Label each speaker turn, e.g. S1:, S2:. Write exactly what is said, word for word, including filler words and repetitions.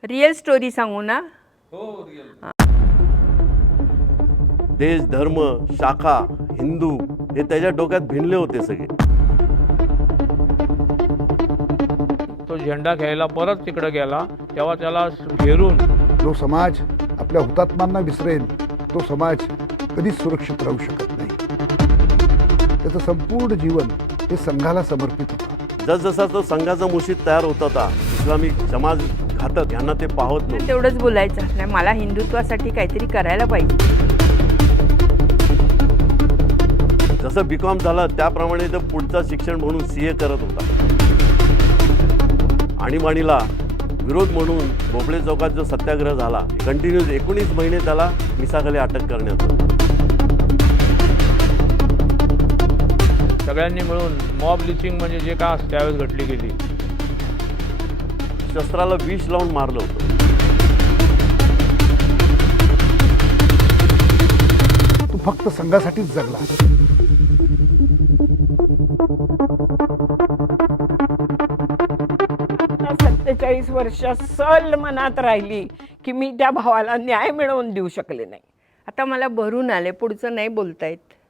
S1: Real story सांगू ना?
S2: हो रिअल.
S3: देश, धर्म, शाखा, हिंदू हे त्याच्या डोक्यात भिनले होते सगळे.
S2: तो झेंडा घ्यायला परत तिकडे गेला तेव्हा त्याला घेरून
S4: जो समाज आपल्या हुतात्म्यांना विसरेल तो समाज कधीच सुरक्षित राहू शकत नाही. त्याचं संपूर्ण जीवन हे संघाला समर्पित होतं.
S3: जसजसा तो संघाचा मुशीद तयार होत होता, इस्लामिक समाज घातक यांना ते पाहत नव्हते.
S1: तेवढंच बोलायचं नाही, मला हिंदुत्वासाठी काहीतरी करायला पाहिजे.
S3: जसं बी कॉम झालं त्याप्रमाणे तो पुढचं शिक्षण म्हणून सी ए करत होता. आणीबाणीला विरोध म्हणून भोपळे चौकात जो सत्याग्रह झाला, कंटिन्यूज एकोणीस महिने त्याला मिसाखाली अटक करण्यात आली.
S2: सगळ्यांनी मिळून मॉब लिचिंग म्हणजे जे काय असतं त्यावेळेस घडली गेली.
S3: शस्त्राला विष लावून मारलं होतं.
S4: तो फक्त संघासाठीच जगला.
S5: सत्तेचाळीस वर्ष सल मनात राहिली की मी त्या भावाला न्याय मिळवून देऊ शकले नाही.
S1: आता मला भरून आले, पुढचं नाही बोलता येत.